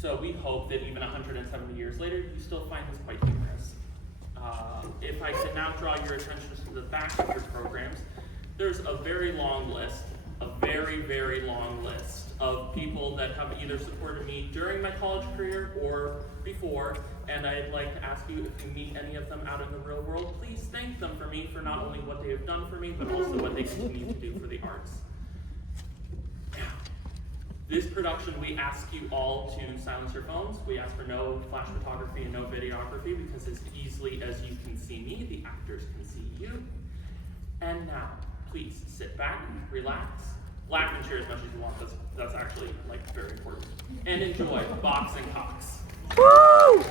So we hope that even 170 years later, you still find this quite humorous. If I can now draw your attention to the back of your programs, there's a very long list, a very, very long list of people that have either supported me during my college career or before, and I'd like to ask you, if you meet any of them out in the real world, please thank them for me for not only what they have done for me, but also what they continue to do for the arts. Now, this production, we ask you all to silence your phones. We ask for no flash photography and no videography, because as easily as you can see me, the actors can see you. And now, please sit back, relax, laugh and cheer as much as you want. That's actually like very important. And enjoy Box and Cox. Woo!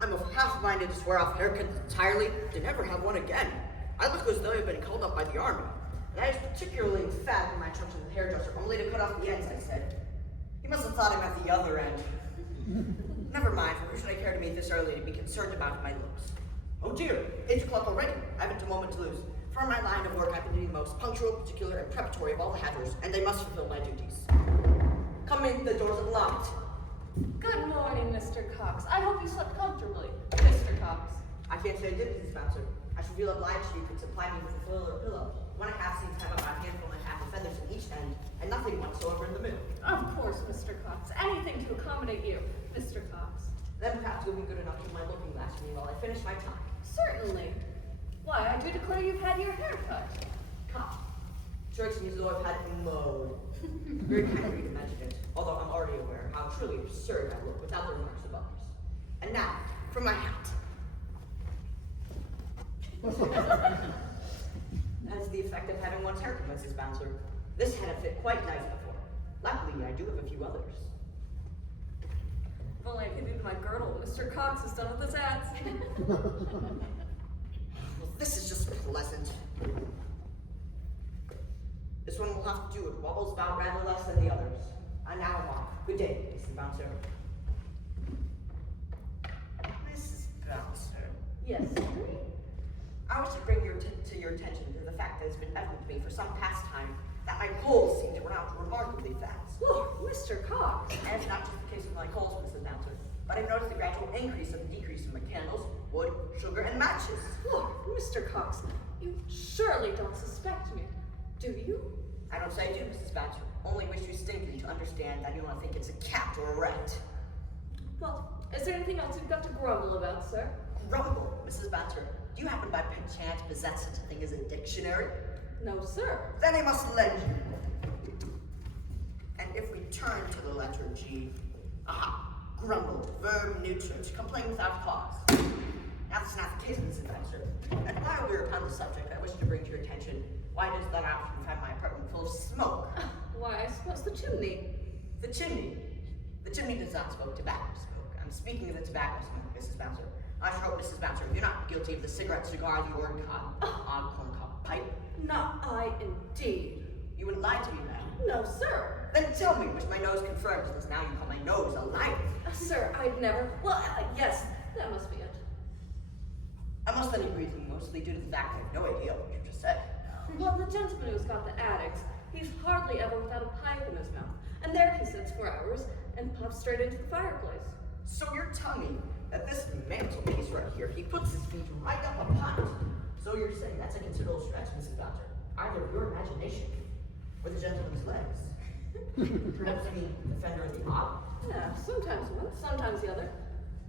I'm half-minded to swear off haircuts entirely to never have one again. I look as though I've been called up by the army. And I was particularly emphatic in my trip to the hairdresser, only to cut off the ends, I said. He must have thought I meant the other end. Never mind, for who should I care to meet this early to be concerned about my looks? Oh dear, 8 o'clock already. I haven't a moment to lose. For in my line of work, I happen to be the most punctual, particular, and preparatory of all the hatters, and they must fulfill my duties. Come in, the doors are locked. Good morning, Mr. Cox. I hope you slept comfortably, Mr. Cox. I can't say I did, Mrs. Bouncer. I should feel obliged if you could supply me with a fuller pillow. 1.5 seems to have about a handful and a half of feathers in each end, and nothing whatsoever in the middle. Of course, Mr. Cox. Anything to accommodate you, Mr. Cox. Then perhaps you'll be good enough to my looking glass for me while I finish my time. Certainly. Why, I do declare you've had your hair cut. Cut. Strikes me as though I've had it mowed. Very kind of you to mention it, although I'm already aware how truly absurd I look without the remarks of others. And now, for my hat. That's the effect of having one's haircut, Mrs. Bouncer. This had fit quite nice before. Luckily, I do have a few others. If only I could do my girdle. Mr. Cox is done with his hats. Well, this is just pleasant. This one will have to do. It wobbles about rather less than the others. And now I'm off. Good day, Mrs. Bouncer. Mrs. Bouncer. Yes, sir? I wish to bring to your attention to the fact that it's been evident to me for some past time that my coals seem to run out remarkably fast. Look, Mr. Cox. And it's not just the case with my coals, Mrs. Bouncer, but I've noticed the gradual increase of the decrease in my candles, wood, sugar, and matches. Look, Mr. Cox, you surely don't suspect me, do you? I don't say I do, Mrs. Bouncer. Only wish distinctly to understand that you don't think it's a cat or a rat. Well, is there anything else you've got to grumble about, sir? Grumble, Mrs. Bouncer. Do you happen by chance possess such a thing as a dictionary? No, sir. Then I must lend you. And if we turn to the letter G, aha, grumble, verb neutral, to complain without cause. Now that's not the case, Mrs. Bouncer. And while we're upon the subject, I wish to bring to your attention why does that option find my apartment full of smoke? Why, I suppose the chimney. The chimney. The chimney does not smoke tobacco smoke. I'm speaking of the tobacco smoke, Mrs. Bouncer. I hope, Mrs. Bouncer, you're not guilty of the cigarette, cigar, the corncob pipe. Not I, indeed. You wouldn't lie to me now. No, sir. Then tell me, which my nose confirms, since now you call my nose a liar. Sir, I'd never. Well, yes, that must be it. I must then agree with you, mostly due to the fact I have no idea what you just said. Well, the gentleman who's got the attics, he's hardly ever without a pipe in his mouth. And there he sits for hours and puffs straight into the fireplace. So you're telling me that this mantelpiece right here, he puts his feet right up upon it. So you're saying that's a considerable stretch, Mrs. Bouncer. Either your imagination or the gentleman's legs. Perhaps you mean the fender and the knob? Yeah, sometimes one, sometimes the other.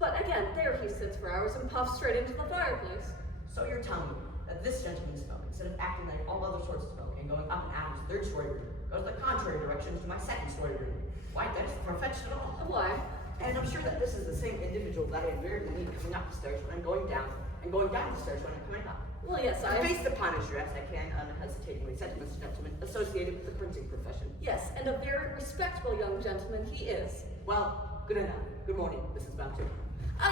But again, there he sits for hours and puffs straight into the fireplace. So you're telling me that this gentleman's smoke, instead of acting like all other sorts of smoke and going up and out his third-story room, goes the contrary directions to my second-story room? Why, that's far-fetched at all. Why? And I'm sure that this is the same individual that I invariably meet coming up the stairs when I'm going down, and going down the stairs when I'm coming up. Well, yes, Based upon his dress, I can unhesitatingly say this gentleman associated with the printing profession. Yes, and a very respectable young gentleman he is. Well, good enough. Good morning, Mrs. Bouncer.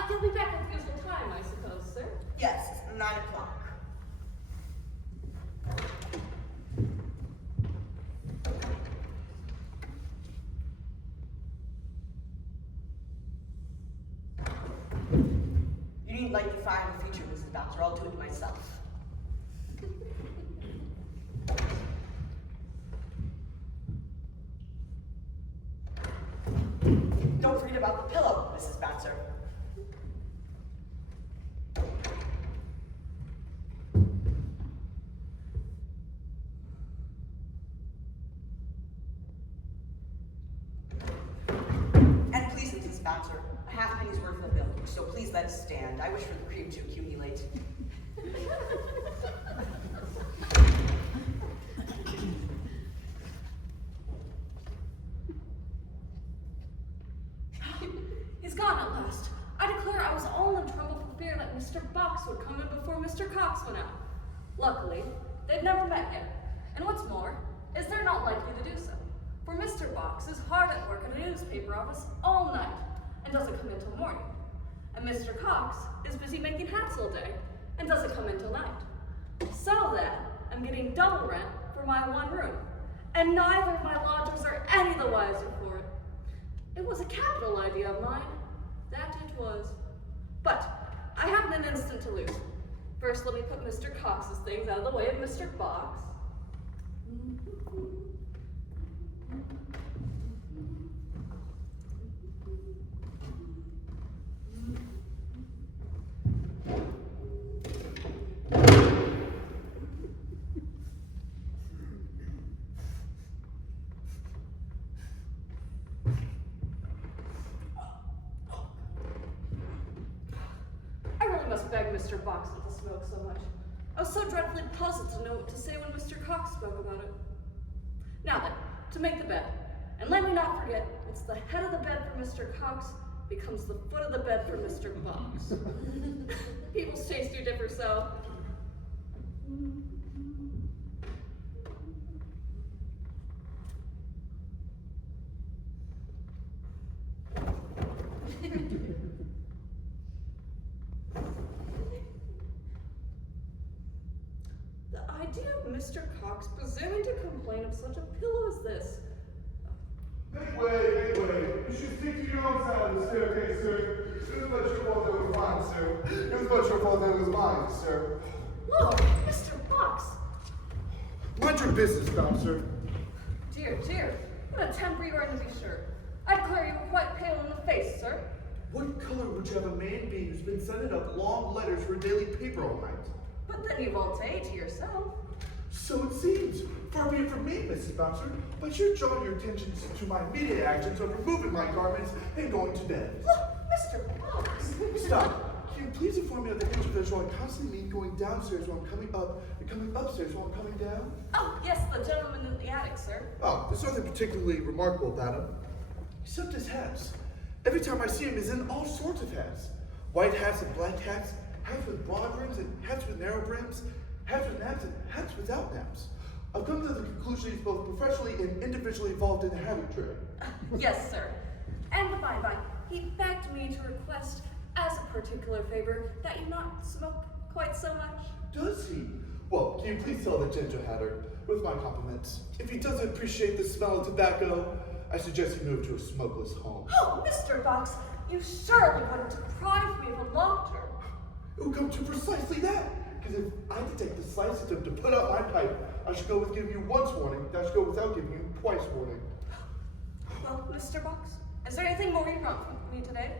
You'll be back at the usual time, I suppose, sir. Yes, it's 9 o'clock. You needn't like the fire in the future, Mrs. Bouncer. I'll do it myself. Don't forget about the pillow, Mrs. Bouncer. And please, Mrs. Bouncer, a half penny's worth of the bill, so please let it stand. I wish for the cream to accumulate. He's gone at last. I declare I was all in trouble for fear that Mr. Box would come in before Mr. Cox went out. Luckily, they'd never met yet. And what's more, is they're not likely to do so. For Mr. Box is hard at work in a newspaper office all night and doesn't come in till morning. And Mr. Cox is busy making hats all day and doesn't come in till night. So then, I'm getting double rent for my one room, and neither of my lodgers are any the wiser for it. It was a capital idea of mine, that it was. But I haven't an instant to lose. First, let me put Mr. Cox's things out of the way of Mr. Box. Beg Mr. Box not to smoke so much. I was so dreadfully puzzled to know what to say when Mr. Cox spoke about it. Now then, to make the bed. And let me not forget, it's the head of the bed for Mr. Cox becomes the foot of the bed for Mr. Box. People's tastes do differ so. Mr. Cox presuming to complain of such a pillow as this. Make way. You should stick to your own side of the staircase, sir. It was not your fault that was mine, sir. It was not your fault that was mine, sir. Whoa, Mr. Box! Mind your business, Bouncer. Dear, what a temper you are to be sure. I declare you were quite pale in the face, sir. What color would you have a man be who's been sending up long letters for a daily paper all night? But then you voltaire to yourself. So it seems. Far be it from me, Mrs. Bouncer, but you're drawing your attention to my immediate actions of removing my garments and going to bed. Look, Mr. Box! Stop. Can you please inform me of the individual I constantly mean going downstairs while I'm coming up and coming upstairs while I'm coming down? Oh, yes, the gentleman in the attic, sir. Oh, there's nothing particularly remarkable about him. Except his hats. Every time I see him, he's in all sorts of hats. White hats and black hats, hats with broad brims and hats with narrow brims, hats with naps and hats without naps. I've come to the conclusion he's both professionally and individually involved in the habit trade. Yes, sir. And by the by, he begged me to request, as a particular favor, that you not smoke quite so much. Does he? Well, can you please tell the ginger hatter, with my compliments, if he doesn't appreciate the smell of tobacco, I suggest he move to a smokeless home. Oh, Mr. Box, you surely wouldn't deprive me of a lodger. It will come to precisely that. Because if I detect the slightest attempt to put out my pipe, I should go with giving you once warning, I should go without giving you twice warning. Well, Mr. Box, is there anything more you want from me today?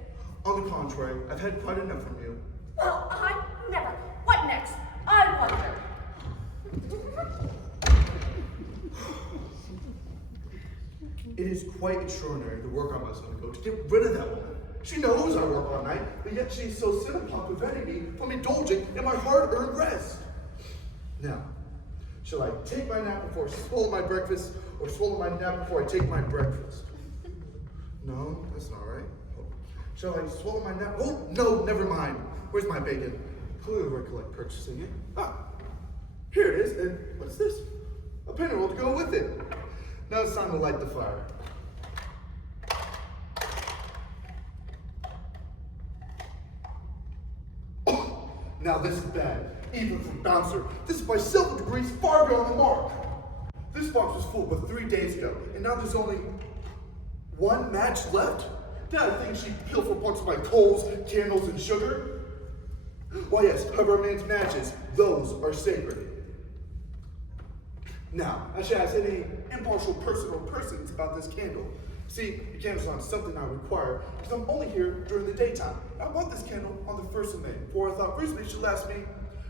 On the contrary, I've had quite enough from you. Well, I never. What next? I wonder. It is quite extraordinary the work I must undergo to get rid of that woman. She knows I work all night, but yet she's so set upon preventing me from indulging in my hard-earned rest. Now, shall I take my nap before I swallow my breakfast, or swallow my nap before I take my breakfast? No, that's not right. Shall I swallow my nap? Oh, no, never mind. Where's my bacon? Clearly recollect purchasing it. Ah, here it is. And what's this? A penny roll to go with it. Now it's time to light the fire. Oh, now this is bad. Even for Bouncer. This is by several degrees far beyond the mark. This box was full but 3 days ago, and now there's only one match left? Did I think she'd pilfer parts of my coals, candles, and sugar? Why yes, however man's matches, those are sacred. Now, I should ask any impartial person or persons about this candle. See, the candle's not something I require, because I'm only here during the daytime. I bought this candle on the 1st of May, for I thought Christmas should last me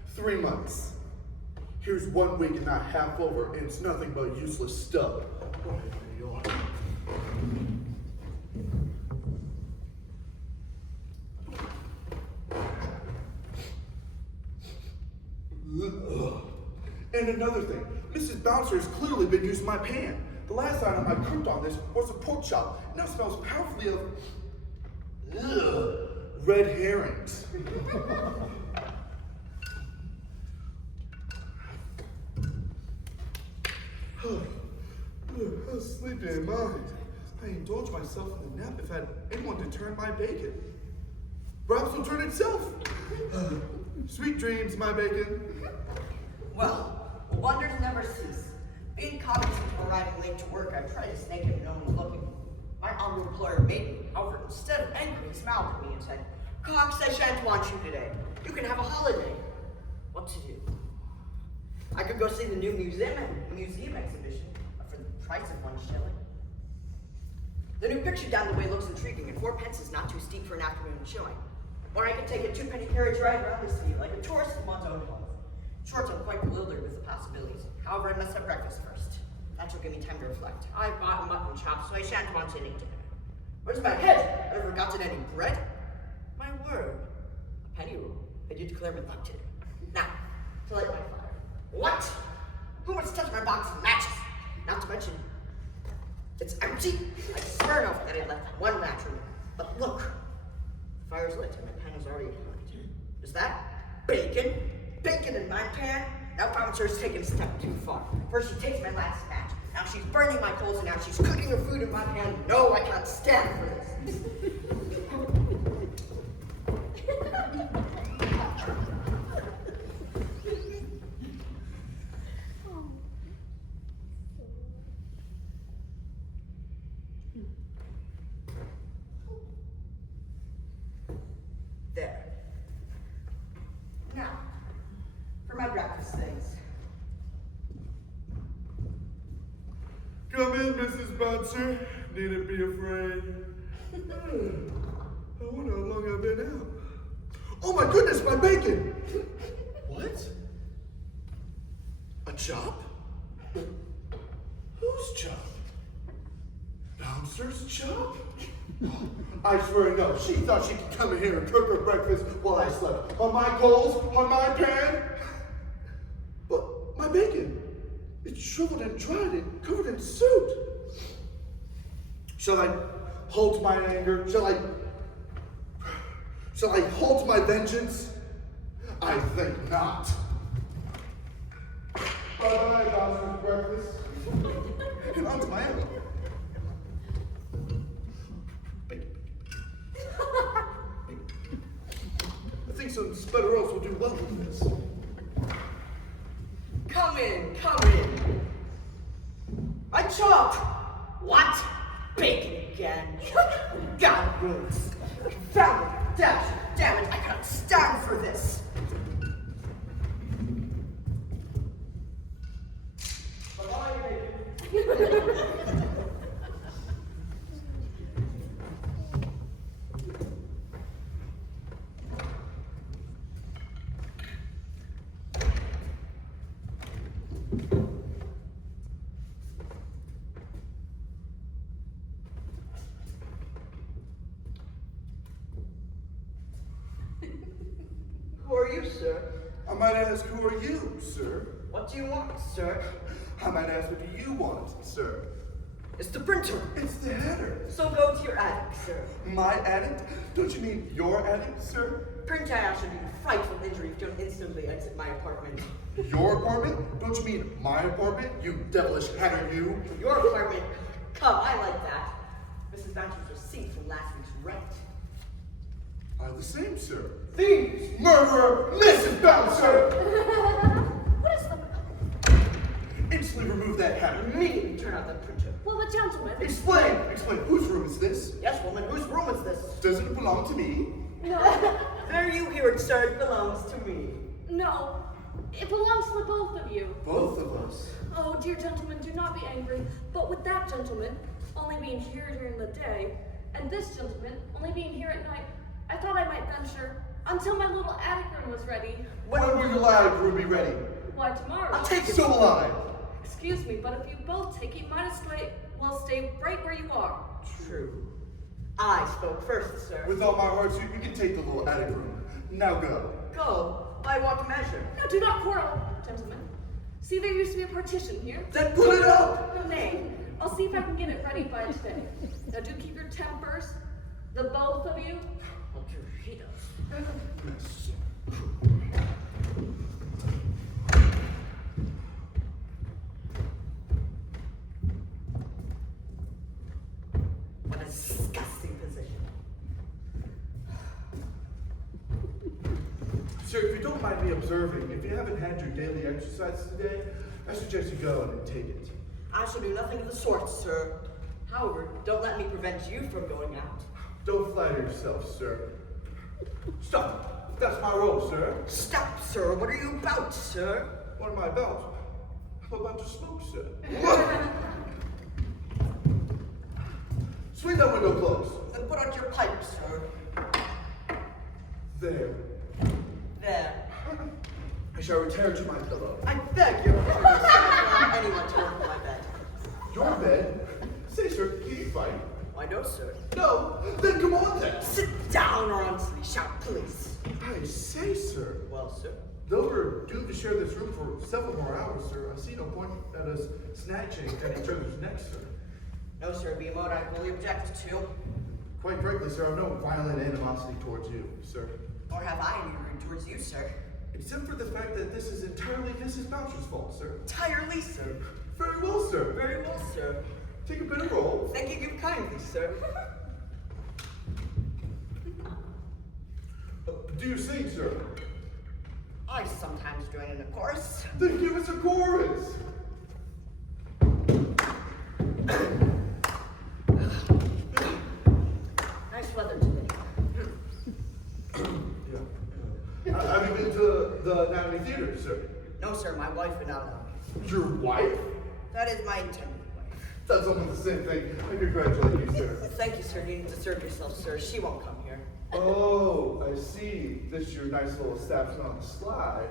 3 months. Here's 1 week and not half over, and it's nothing but useless stuff. And another thing, Mrs. Bouncer has clearly been using my pan. The last item I cooked on this was a pork chop. Now it smells powerfully of red herrings. How sleepy am I? I indulged myself in the nap if I had anyone to turn my bacon. Perhaps will turn itself. Sweet dreams, my bacon. Well, wonders never cease. Being cognizant of arriving late to work, I tried to snake him no one was looking. My honorable employer made me. However, instead of angry, he smiled at me and said, "Cox, I shan't want you today. You can have a holiday." What to do? I could go see the new museum exhibition for the price of 1 shilling. The new picture down the way looks intriguing, and 4 pence is not too steep for an afternoon showing. Or I could take a 2-penny carriage ride around the city like a tourist in one's own home. Short, I'm quite bewildered with the possibilities. However, I must have breakfast first. That will give me time to reflect. I've bought mutton chops, so I shan't want any dinner. Where's my head? Ever gotten any bread? My word. A penny roll. I do declare my today. Now, to light my fire. What? Who wants to touch my box of matches? Not to mention, it's empty. I swear off that I left 1 match room. But look, the fire's lit and my pan is already cooked. Is that bacon? Bacon in my pan? Now Bouncer's taken a step too far. First she takes my last match. Now she's burning my coals and now she's cooking her food in my pan. No, I can't stand for this. There. Now, for my breakfast things. Come in, Mrs. Bouncer. Needn't be afraid. I wonder how long I've been out. Oh my goodness, my bacon! What? A chop? Whose chop? Bouncer's chop? I swear no, she thought she could come in here and cook her breakfast while I slept. On my coals, on my pan. But my bacon, it's shriveled and dried and covered in soot. Shall I halt my anger? Shall I halt my vengeance? I think not. Bye-bye, Bouncer's breakfast. And on to my own. I think some sputteros will do well with this. Come in, come in. I chopped. What? Bacon again. God roots. Confound it. Damn it, I can't stand for this. Bye-bye, bacon. sir. I might ask, who are you, sir? What do you want, sir? I might ask, what do you want, sir? It's the printer. It's the header. So go to your attic, sir. My attic? Don't you mean your attic, sir? Printer should be frightful injury if you don't instantly exit my apartment. Your apartment? Don't you mean my apartment, you devilish hatter, you? Your apartment? Come, I like that. Mrs. Bouncer's receipt from last week's rent. Are the same, sir. Thieves! Murderer! Mrs. Bouncer! What is the... Instantly remove that hatter. Immediately turn out that printer. Well, the gentleman... Explain! Explain. Whose room is this? Yes, woman, whose room is this? Doesn't it belong to me? No. There you hear it, sir. It belongs to me. No. It belongs to the both of you. Both of us. Oh, dear gentlemen, do not be angry. But with that gentleman only being here during the day, and this gentleman only being here at night, I thought I might venture until my little attic room was ready. When will your attic room be ready? Why, tomorrow? I'll take it. So will I. Excuse me, but if you both take it, might as well stay right where you are. True. I spoke first, sir. With all my heart, you can take the little attic room. Now go. Go. By what measure? Now, do not quarrel, gentlemen. See, there used to be a partition here. Then put it up! Nay, I'll see if I can get it ready by today. Now, do keep your tempers, the both of you. I'll do he does. What a disgusting position. Sir, if you don't mind me observing, if you haven't had your daily exercise today, I suggest you go and take it. I shall do nothing of the sort, sir. However, don't let me prevent you from going out. Don't flatter yourself, sir. Stop. That's my role, sir. Stop, sir. What are you about, sir? What am I about? I'm about to smoke, sir. Swing that window closed. Then put out your pipe, sir. There. There. I shall retire to my pillow. I beg your pardon, sir. I don't want anyone to open my bed. Your bed? Say, sir, can you fight? Why no, sir? No. Then come on, then. Sit down or honestly shout, please. I say, sir. Well, sir. Though we're doomed to share this room for several more hours, sir, I see no point at us snatching at each other's necks, sir. No, sir. Be a mode I fully object to. Quite frankly, sir, I've no violent animosity towards you, sir. Nor have I any regard towards you, sir. Except for the fact that this is entirely Mrs. Boucher's fault, sir. Entirely, sir. Very well, sir. Very well, sir. Take a bit of roll. Thank you kindly, sir. Do you sing, sir? I sometimes join in a chorus. Then give us a chorus. Nice weather today. Yeah. Have you been to the Anatomy Theater, sir? No, sir. My wife would not allow me. Your wife? That is my intended wife. That's almost the same thing. I congratulate you, sir. Thank you, sir. You need to serve yourself, sir. She won't come here. Oh, I see. This is your nice little establishment on the slide.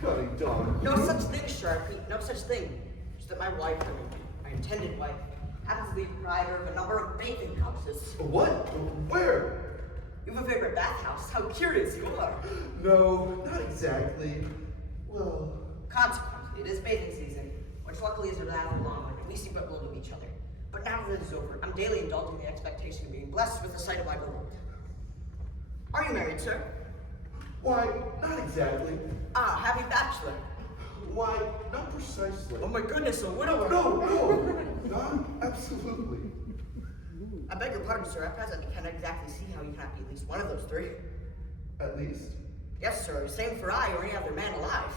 Cutting dog. No such thing, sir. No such thing. Just that my wife, my intended wife, happens to be proprietor of a number of bathing houses. What? Where? You have a favorite bathhouse. How curious you are. No, not exactly. Well, Consequently, it is bathing season, which luckily is rather long, and we see but little of each other. But now that it is over, I'm daily indulging the expectation of being blessed with the sight of my beloved. Are you married, sir? why, not exactly. Ah, happy bachelor. Why, not precisely. Oh my goodness, a widower. No, not absolutely. I beg your pardon, sir. At present, I can't exactly see how you cannot be at least one of those three. At least. Yes, sir. Same for I or any other man alive.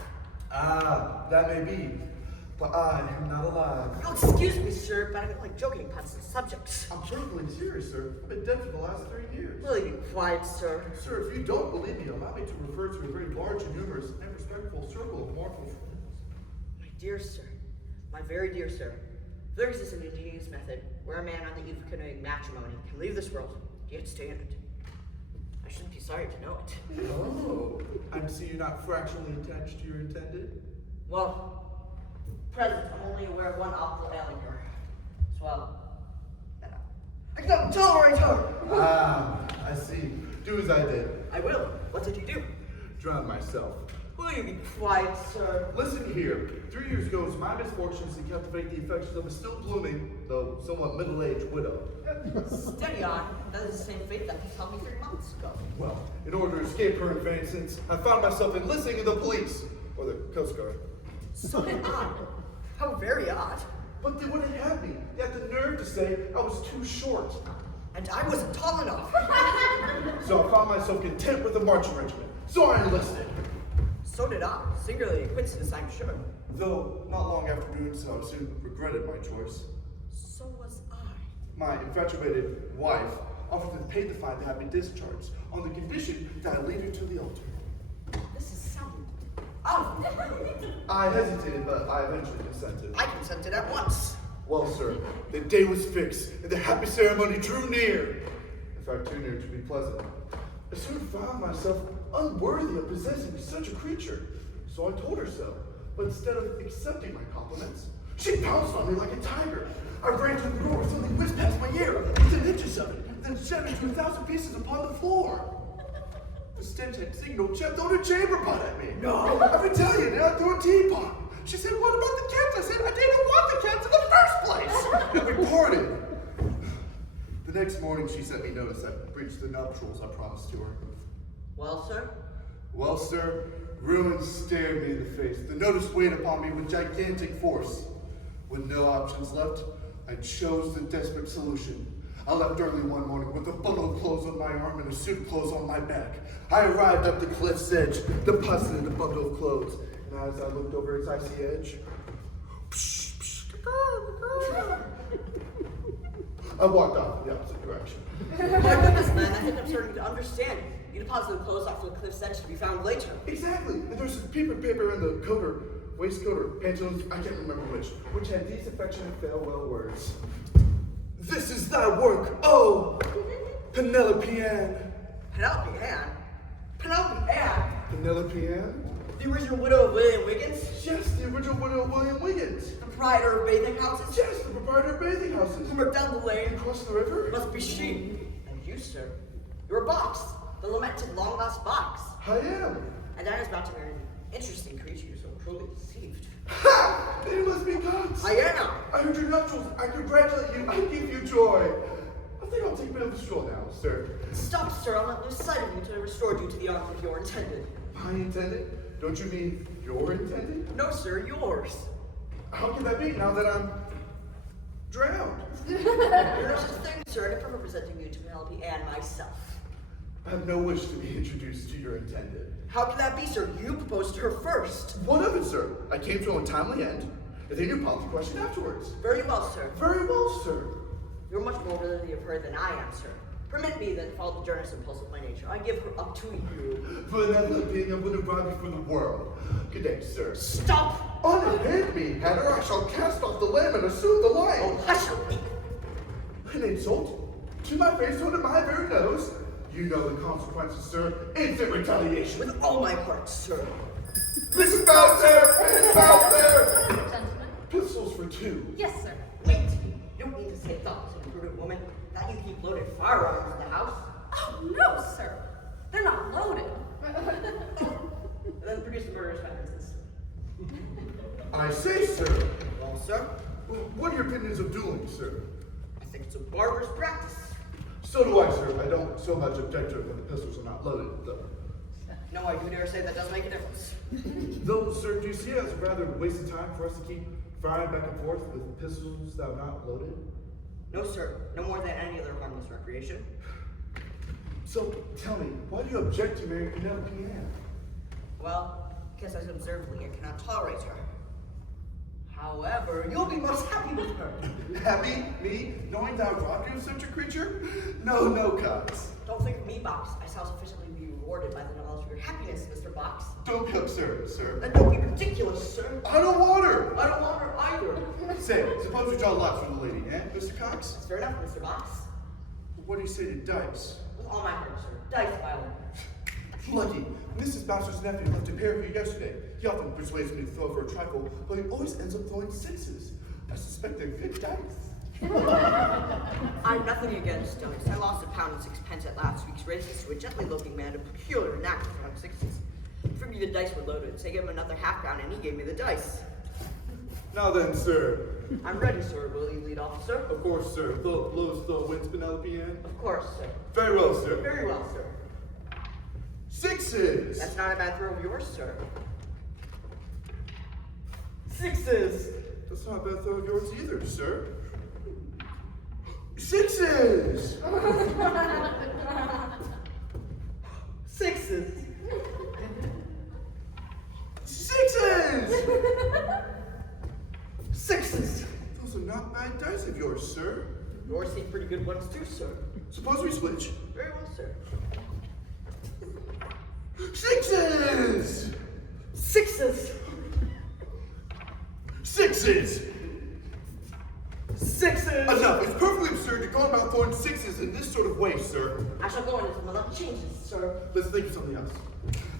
Ah, that may be. But I am not alive. You'll excuse me, sir, but I don't like joking upon such subjects. I'm perfectly serious, sir. I've been dead for the last 3 years. Will you be quiet, sir? Sir, if you don't believe me, allow me to refer to a very large and numerous and respectful circle of mournful friends. My dear sir, my very dear sir, there exists an ingenious method where a man on the eve of committing matrimony can leave this world, yet stay in it. I shouldn't be sorry to know it. Oh, I see you're not fractionally attached to your intended. Well, present, I'm only aware of one optical ailing her. Well, I cannot tolerate her! Ah, I see. Do as I did. I will. What did you do? Drown myself. Will you be quiet, sir? Listen here. 3 years ago, it was my misfortunes to captivate the affections of a still blooming, though somewhat middle-aged widow. Steady on. That is the same fate that befell me 3 months ago. Well, in order to escape her advances, I found myself enlisting in the police, or the Coast Guard. So did I. How very odd. But they wouldn't have me. They had the nerve to say I was too short. And I wasn't tall enough. So I found myself content with the marching regiment. So I enlisted. So did I. Singularly a coincidence, I'm sure. Though, not long after doing so, I soon regretted my choice. So was I. My infatuated wife offered to pay the fine to have me discharged on the condition that I lead her to the altar. This is sound. Oh, I hesitated, but I eventually consented. I consented at once. Well, sir, the day was fixed, and the happy ceremony drew near. In fact, too near to be pleasant. I soon found myself unworthy of possessing such a creature. So I told her so. But instead of accepting my compliments, she pounced on me like a tiger. I ran to the door, something whizzed past my ear, within inches of it, then shattered into 1,000 pieces upon the floor. The stench had signaled Chef thrown a chamber pot at me. No. I Italian, and I threw a teapot. She said, what about the cats? I said, I didn't want the cats in the first place. And we parted. The next morning, she sent me notice I breached the nuptials I promised to her. Well, sir? Well, sir, ruin stared me in the face. The notice weighed upon me with gigantic force. With no options left, I chose the desperate solution. I left early one morning with a bundle of clothes on my arm and a suit of clothes on my back. I arrived up the cliff's edge, deposited the bundle of clothes, and as I looked over its icy edge, I walked off in the opposite direction. My goodness, man, I think I'm starting to understand. You deposited clothes off the cliff's edge to be found later. Exactly, and there's some paper in the coat or waistcoat or pantaloons, I can't remember which had these affectionate farewell words. This is thy work, oh, Penelope Ann. Penelope Ann? Penelope Ann? Penelope Ann? The original widow of William Wiggins? Yes, the original widow of William Wiggins. The proprietor of bathing houses? Yes, the proprietor of bathing houses. Who worked down the lane? Across the river? It must be she. And you, sir. You're a box. The lamented long-lost box. I am. And I was about to marry an interesting creature you're so cruelly deceived. Ha! Then it must be God's. I am. I heard your nuptials. I congratulate you. I give you joy. I think I'll take a bit of a stroll now, sir. Stop, sir. I'll not lose sight of you until I restored you to the arm of your intended. My intended? Don't you mean your intended? No, sir. Yours. How can that be now that I'm drowned? There's no such thing, sir. I prefer presenting you to Penelope and myself. I have no wish to be introduced to your intended. How can that be, sir? You proposed to her first. What of it, sir? I came to an untimely end, and then you popped the question afterwards. Very well, sir. Very well, sir. You're much more worthy of her than I am, sir. Permit me then to follow the generous impulse of my nature. I give her up to you. Benevolent being, I'm going to rob you for the world. Good day, sir. Stop! Unhand me, Hatter. I shall cast off the lamb and assume the lion. Oh, hush! An insult? To my face, under my very nose? You know the consequences, sir. Instant retaliation. With all my heart, sir. Miss out there! Miss out there! Gentlemen? Pistols for two. Yes, sir. Wait! You don't need to say thoughts, imprudent woman. That you keep loaded firearms in the house. Oh, no, sir. They're not loaded. And then produce the murderous sentences. I say, sir. Well, sir, What are your opinions of dueling, sir? I think it's a barbarous practice. So do I, sir. I don't so much object to it when the pistols are not loaded, though. No, I do dare say that does make a difference. Though, sir, do you see it as a rather waste of time for us to keep firing back and forth with pistols that are not loaded? No, sir. No more than any other harmless recreation. So, tell me, why do you object to marrying Penelope Ann? Well, because I observably I cannot tolerate her. However, you'll be most happy with her. Happy? Me? Knowing that I robbed you of such a creature? No, no, Cox. Don't think of me, Box. I shall sufficiently be rewarded by the knowledge of your happiness, Mr. Box. Don't be absurd, sir. And don't be ridiculous, sir. I don't want her! I don't want her either. Say, suppose we draw lots for the lady, eh, Mr. Cox? That's fair enough, Mr. Box. What do you say to dice? With all my heart, sir. Dice violin. Lucky. Mrs. Bowser's nephew left a pair for you yesterday. He often persuades me to throw for a trifle, but he always ends up throwing sixes. I suspect they're good dice. I've nothing against dice. I lost £1.06 at last week's races to a gently looking man of peculiar knack for throwing sixes. Figured the dice were loaded, so I gave him another half-crown and he gave me the dice. Now then, sir. I'm ready, sir. Will you lead off, sir? Of course, sir. The lowest throw wins Penelope Ann. Of course, sir. Very well, sir. Very well, sir. Sixes! That's not a bad throw of yours, sir. Sixes! That's not a bad throw of yours either, sir. Sixes! Sixes! Sixes! Sixes! Those are not bad dice of yours, sir. Yours seem pretty good ones too, sir. Suppose we switch. Very well, sir. Sixes! Sixes! Sixes! Sixes! Enough! It's perfectly absurd to go about throwing sixes in this sort of way, sir. I shall go into my luck changes, sir. Let's think of something else.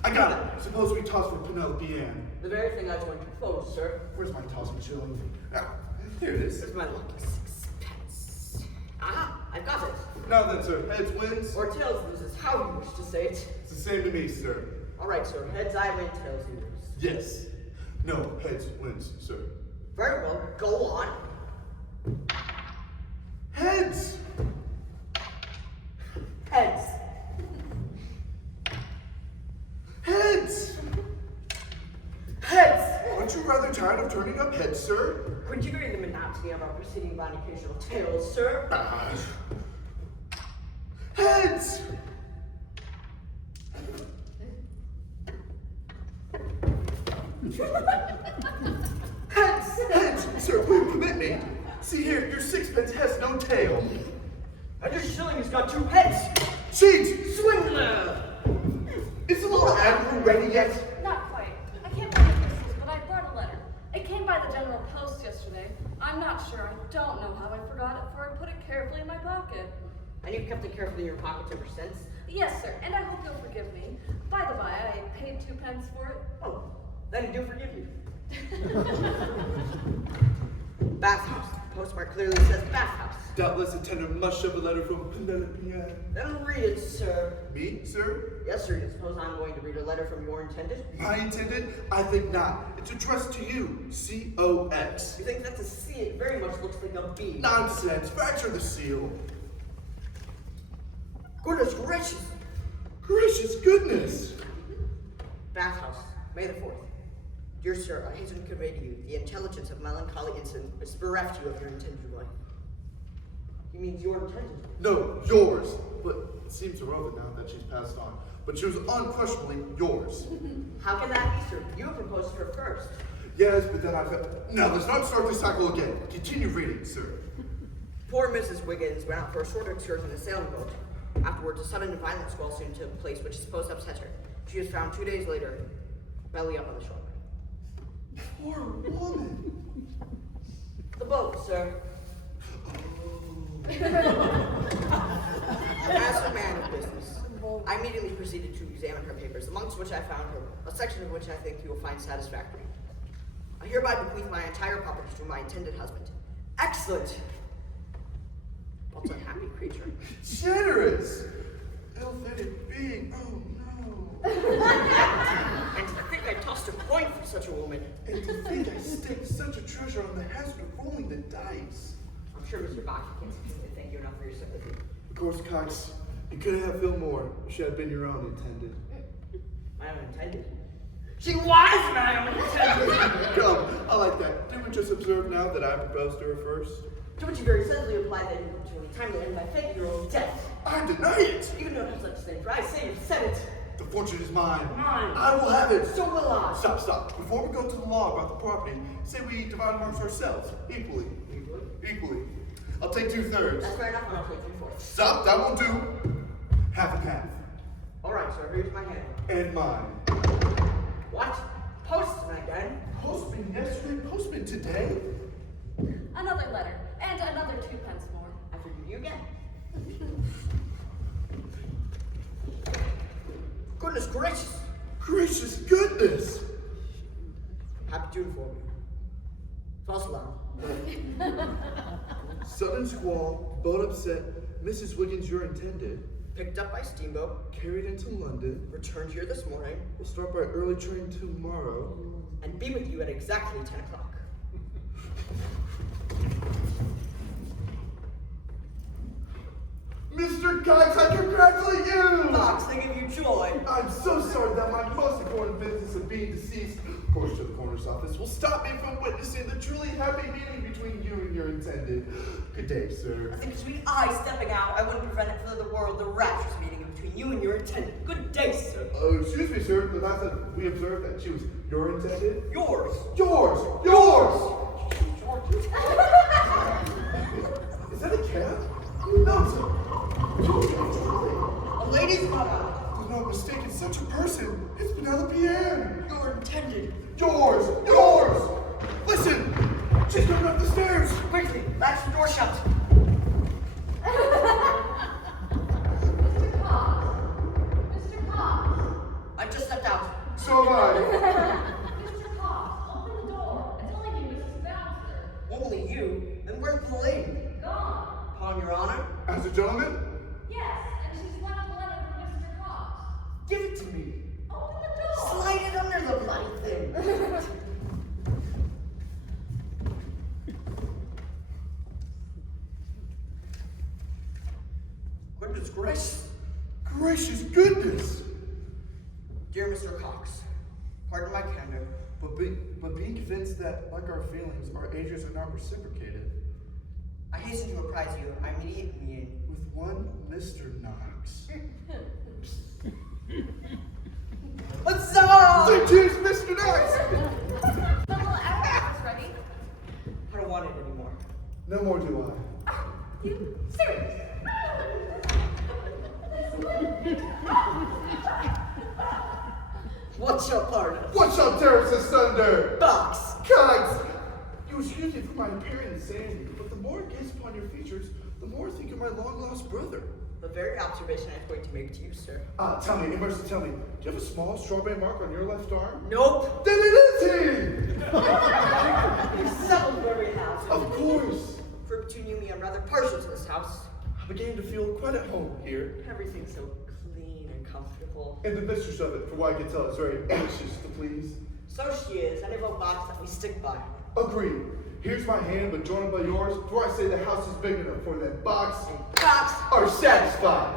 I got it. Suppose we toss for Penelope Ann. The very thing I was going to propose, sir. Where's my tossing shilling? Ah, here it is. Here's my lucky sixpence. Aha! I've got it. Now then, sir, heads wins. Or tails loses, how you wish to say it. It's the same to me, sir. All right, sir. Heads I win, tails you lose. Yes. No, heads wins, sir. Very well. Go on. Heads! Heads. Heads! Heads! Aren't you rather tired of turning up heads, sir? Considering the monotony of our proceeding by an occasional tails, sir. Ah. Heads! Heads! Heads! Sir, will you permit me? See here, your sixpence has no tail. And your shilling has got two heads! Cheat! Swindler! Is the little animal ready yet? Not quite. I can't find the crystals, but I brought a letter. It came by the general post yesterday. I'm not sure. I don't know how I forgot it, for I put it carefully in my pocket. And you've kept it carefully in your pocket ever since? Yes, sir, and I hope you'll forgive me. By the by, I paid 2 pence for it. Oh, then I do forgive you. Bathhouse. Postmark clearly says bathhouse. Doubtless a tender mush of a letter from Penelope Ann. Then read it, sir. Me, sir? Yes, sir. You suppose I'm going to read a letter from your intended? My intended? I think not. It's addressed to you. C-O-X. You think that's a C? It very much looks like a B. Nonsense. Fracture the seal. Goodness gracious! Gracious goodness. Bathhouse, May the 4th. Dear sir, I hasten to convey to you the intelligence of melancholy incident which bereft you of your intended wife. He means your intended? No, yours. But it seems irrelevant now that she's passed on. But she was unquestionably yours. How can that be, sir? You proposed her first. Yes, but then I felt... Now, let's not start this cycle again. Continue reading, sir. Poor Mrs. Wiggins went out for a short excursion in a sailing boat. Afterwards, a sudden and violent squall soon took place, which is supposed to upset her. She was found 2 days later, belly up on the shore. Poor woman. The boat, sir. As a man of business, I immediately proceeded to examine her papers, amongst which I found a section of which I think you will find satisfactory. I hereby bequeath my entire property to my intended husband. Excellent! What a happy creature. Generous. Ill-fitted being. Oh, no. And to think I tossed a coin for such a woman. And to think I staked such a treasure on the hazard of rolling the dice. I'm sure Mr. Bach can't thank you enough for your sympathy. Of course, Cox, you couldn't have felt more. It should have been your own intended. My own intended? She was my own intended! Come, I like that. Didn't we just observe now that I proposed to her first? To which you very sensibly replied that you come to any time to end by fate your own death. I deny it! You don't have such things, for I say you've said it. The fortune is mine. Mine. I will have it. So will I. Stop. Before we go to the law about the property, say we divide amongst ourselves, equally. Equally. I'll take 2/3. That's fair enough, and I'll take 3/4. Stop, that won't do. Half and half. All right, sir, here's my hand. And mine. What? Postman again? Postman yesterday, postman today? Another letter, and another 2 pence more. I forgive you again. Goodness gracious! Gracious goodness! Happy to inform you. False alarm. Sudden squall, boat upset, Mrs. Wiggins, you're intended. Picked up by steamboat, carried into London, returned here this morning, will start by early train tomorrow, and be with you at exactly 10 o'clock. Mr. Cox, I congratulate you! Fox, they give you joy. I'm so sorry that my most important business of being deceased, course to the coroner's office, will stop me from witnessing the truly happy meeting between you and your intended. Good day, sir. I think between I stepping out, I wouldn't prevent it for the world, the rapturous meeting between you and your intended. Good day, sir. Excuse me, sir. The last that we observed that she was your intended. Yours. Yours! Yours! Is that a cat? No, it's a... A lady's gone out. There's no mistaking such a person. It's Penelope Ann. Your intended. Yours! Yours! Listen! She's coming up the stairs! Quickly, latch the door shut. Mr. Cox. Mr. Cox. I just stepped out. So am I. Mr. Cox, open the door. It's only me, Mrs. Bouncer. Only you? Then where's the lady? Gone. Upon your honor? As a gentleman? Yes, and she's left a letter for Mr. Cox. Give it to me. Open the door. Slide it under the bloody thing. Goodness gracious. Gracious goodness! Dear Mr. Cox, pardon my candor. But being convinced that, like our feelings, our ages are not reciprocated. I hasten to apprise you of my immediate meeting With one Mr. Knox. What's up? Say cheers, Mr. Knox! The little outfit is ready. I don't want it anymore. No more do I. You serious? What's your pardon? What's up, Terrace asunder? Box. Cogs! You excuse me for my apparent insanity, but the more I gaze upon your features, the more I think of my long-lost brother. The very observation I was going to make to you, sir. Tell me, Emerson, tell me, do you have a small strawberry mark on your left arm? Nope. Then it is he! You settled where we have. Of course. For between you and me, I'm rather partial to this house. I'm beginning to feel quite at home here. Everything's so clean and comfortable. And the mistress of it, for what I can tell, is very anxious to please. So she is. I have a box that we stick by. Agreed. Here's my hand, but joined by yours, for I say the house is big enough for that box Box. are satisfied.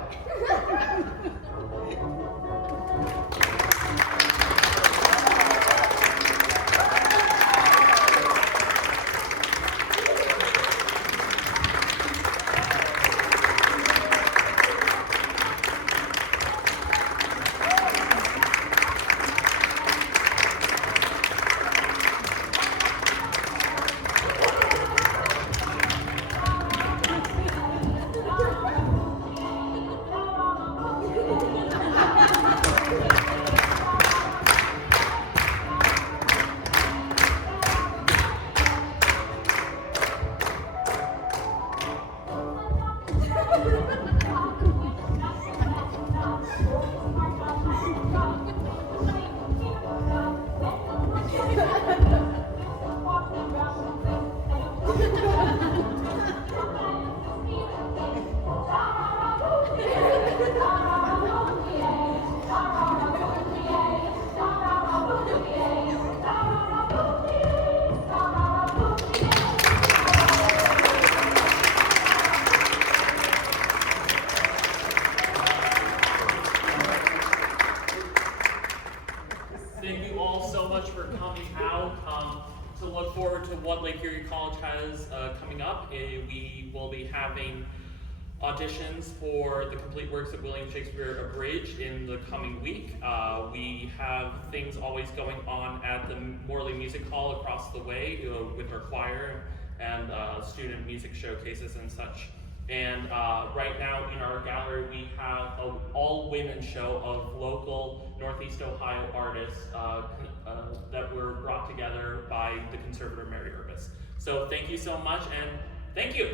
Thank you all so much for coming out to look forward to what Lake Erie College has coming up. We will be having auditions for the complete works of William Shakespeare Abridged in the coming week. We have things always going on at the Morley Music Hall across the way with our choir and student music showcases and such. And right now in our gallery we have an all-women show of local Northeast Ohio artists that were brought together by the conservator Mary Urbis. So thank you so much, and thank you.